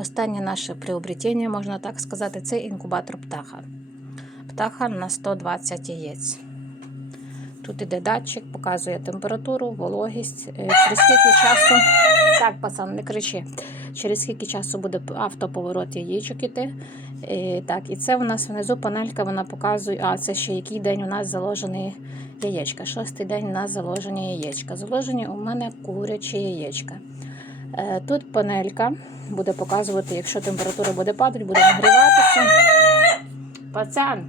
Останнє наше приобретення, можна так сказати, це інкубатор птаха. Птаха на 120 яєць. Тут іде датчик, показує температуру, вологість. Е, Через скільки часу. Так, пацан, не кричи. Через скільки часу буде автоповорот яєчок іти. Е, Так, і це у нас внизу панелька, вона показує, а це ще який день у нас заложений яєчка. Шостий день у нас заложені яєчка. Заложені у мене курячі яєчка. Е, Тут панелька буде показувати, якщо температура буде падати, буде нагріватися. Пацан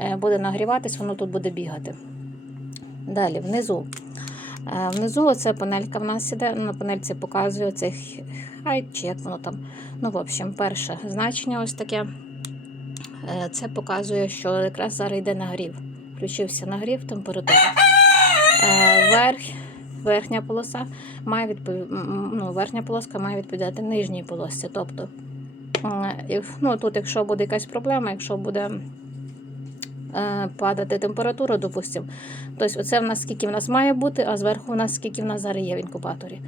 е, буде нагріватись, воно тут буде бігати. Далі, внизу. Е, Внизу оця панелька в нас іде. На панельці показує цей хайт, чи як воно там. Ну, в общем, перше значення ось таке. Це показує, що якраз зараз йде нагрів. Включився нагрів, температура. Верх, верхня полоса має відпов... ну, верхня полоска має відповідати нижній полосці. Тобто, ну, тут, якщо буде якась проблема, якщо буде е, падати температура, допустимо, тобто оце в нас скільки в нас має бути, а зверху в нас скільки в нас зараз є в інкубаторі.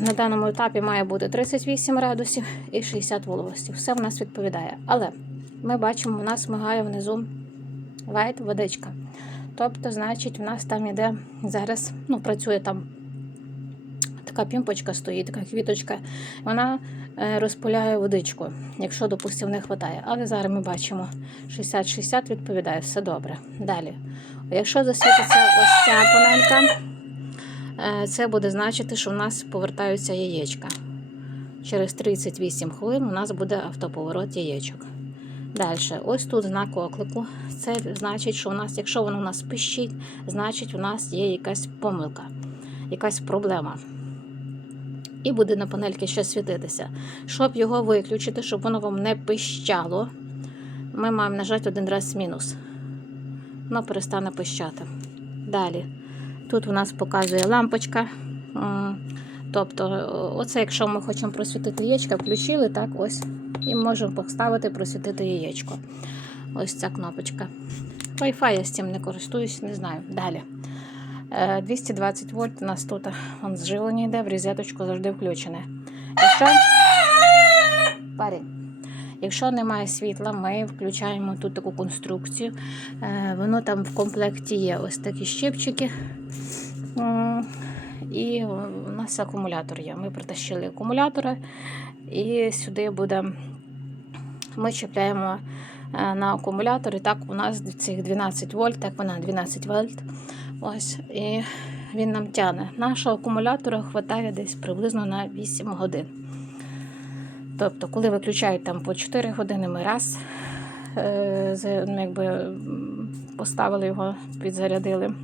На даному етапі має бути 38 градусів і 60 вологості. Все в нас відповідає. Але ми бачимо, у нас мигає внизу вайт водичка. Тобто, значить, в нас там іде зараз, ну, працює там така пімпочка стоїть, така квіточка. Вона е, розпиляє водичку, якщо, допустимо, не вистачає. Але зараз ми бачимо 60-60 відповідає, все добре. Далі. Якщо засвітиться ось ця панелька, е, це буде значити, що в нас повертаються яєчка. Через 38 хвилин у нас буде автоповорот яєчок. Далі, ось тут знак оклику. Це значить, що у нас, якщо воно у нас пищить, значить у нас є якась помилка, якась проблема. І буде на панельки ще світитися. Щоб його виключити, щоб воно вам не пищало, ми маємо нажати один раз мінус. Воно перестане пищати. Далі. Тут у нас показує лампочка. Тобто, оце, якщо ми хочемо просвітити яєчка, включили, так, ось. І можемо поставити просвітити яєчко. Ось ця кнопочка. Wi-Fi я з цим не користуюсь, не знаю. Далі. Е, 220 вольт у нас тут он зживлення йде, в розеточку завжди включене. Якщо... Парень. Якщо немає світла, ми включаємо тут таку конструкцію. Е, Воно там в комплекті є ось такі щипчики. І у нас акумулятор є. Ми притащили акумулятори, і сюди буде. Ми чіпляємо е, на акумулятор, і так у нас цих 12 вольт, так вона 12 вольт. Ось, і він нам тягне. Нашого акумулятора вистачає десь приблизно на 8 годин. Тобто, коли виключають там по 4 години, ми раз е, ну, якби, поставили його, підзарядили.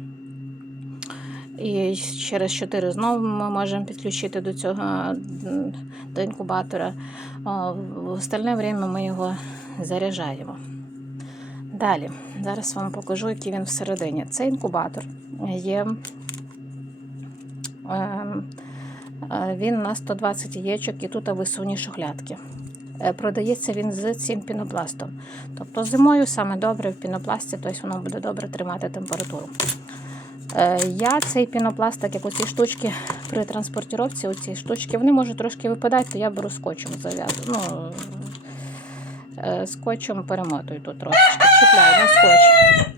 І через 4 знову ми можемо підключити до цього до інкубатора. В остальне время ми його заряджаємо. Далі, зараз вам покажу, який він всередині. Цей інкубатор є. ем, е, Він на 120 яєчок і тут висувні шухлядки. Е, Продається він з цим пінопластом. Тобто зимою саме добре в пінопласті, тобто воно буде добре тримати температуру. Е, Я цей пінопласт, так як оці штучки при транспортіровці, оці штучки, вони можуть трошки випадати, то я беру скотчем зав'язую. Ну, е, скотчем перемотую тут трошечки, чіпляю на скотч.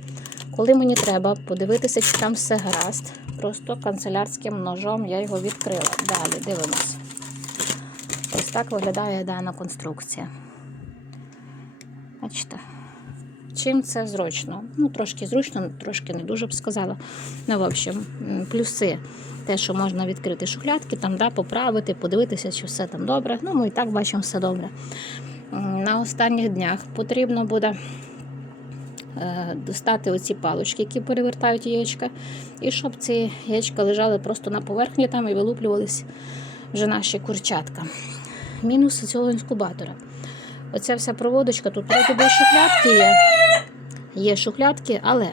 Коли мені треба подивитися, чи там все гаразд, просто канцелярським ножом я його відкрила. Далі дивимося. Ось так виглядає дана конструкція. Бачите? Чим це зручно? Ну, трошки зручно, трошки не дуже б сказала. Ну, в общем, плюси. Те, що можна відкрити шухлядки, там, да, поправити, подивитися, чи все там добре. Ну, ми і так бачимо все добре. На останніх днях потрібно буде е, достати оці палочки, які перевертають яєчка, і щоб ці яєчка лежали просто на поверхні там і вилуплювались вже наші курчатка. Мінус цього інкубатора. Оця вся проводочка, тут вроді шухлядки є. Є шухлядки, але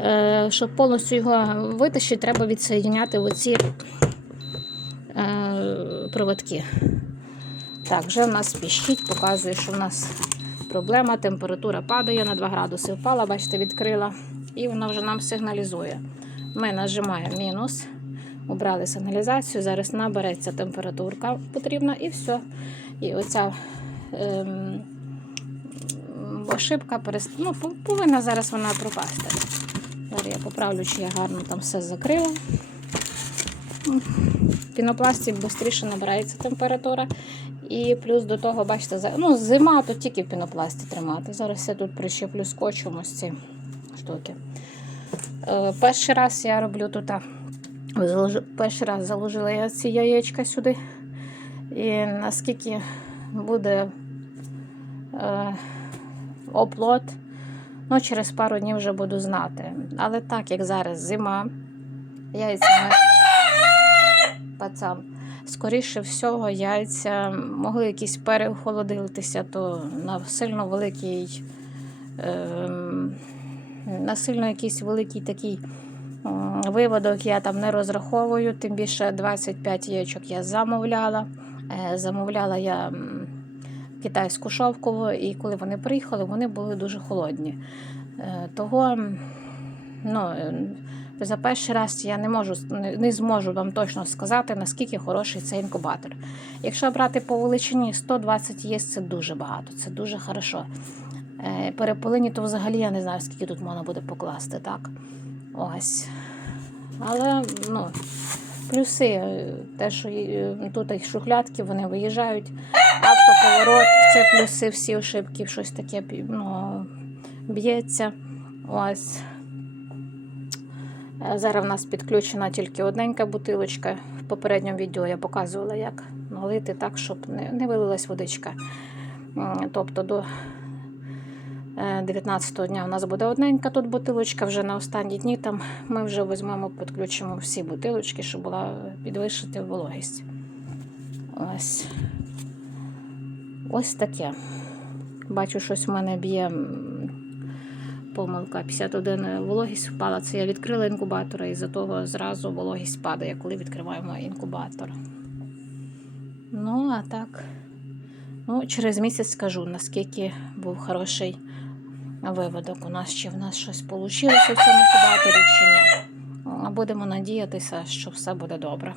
е, щоб повністю його витащити, треба відсоєдняти оці е, проводки. Так, вже в нас піщить, показує, що в нас проблема, температура падає на 2 градуси. Впала, бачите, відкрила, і вона вже нам сигналізує. Ми нажимаємо мінус. Убрали сигналізацію, зараз набереться температурка потрібна і все. І оця ем, ошибка перест... ну, повинна зараз вона пропасти. Зараз я поправлю, чи я гарно там все закрила. Пінопласті швидше набирається температура. І плюс до того, бачите, ну, зима то тільки в пінопласті тримати. Зараз я тут прищеплю скотчем ось ці штуки. Е, перший раз я роблю тут. Перший раз заложила я ці яєчка сюди. І наскільки буде е, оплот, ну, через пару днів вже буду знати. Але так як зараз зима, яйця ми... пацан. Скоріше всього, яйця могли якісь переохолодитися, то на сильно великий, ем, на сильно якийсь великий такий виводок я там не розраховую, тим більше 25 яєчок я замовляла. Е, Замовляла я китайську шовкову, і коли вони приїхали, вони були дуже холодні. Е, Того ну, е, за перший раз я не можу не, зможу вам точно сказати, наскільки хороший цей інкубатор. Якщо брати по величині 120 є, це дуже багато, це дуже хорошо. Е, Перепилені, то взагалі я не знаю, скільки тут можна буде покласти, так? Ось. Але ну, плюси, е, те, що е, тут шухлядки, вони виїжджають. Автоповорот, це плюси, всі ошибки, щось таке ну, б'ється. Ось. Е, Зараз в нас підключена тільки одненька бутилочка. В попередньому відео я показувала, як налити так, щоб не вилилась водичка. Тобто до 19-го дня у нас буде одненька тут бутилочка, вже на останні дні там ми вже візьмемо, підключимо всі бутилочки, щоб була підвищити вологість. Ось. Ось таке. Бачу, щось в мене б'є помилка. 51 вологість впала. Це я відкрила інкубатора, і за того зразу вологість падає, коли відкриваємо інкубатор. Ну, а так, ну, через місяць скажу, наскільки був хороший виводок. У нас ще в нас щось вийшло в цьому кубаторі чи ні. Будемо надіятися, що все буде добре.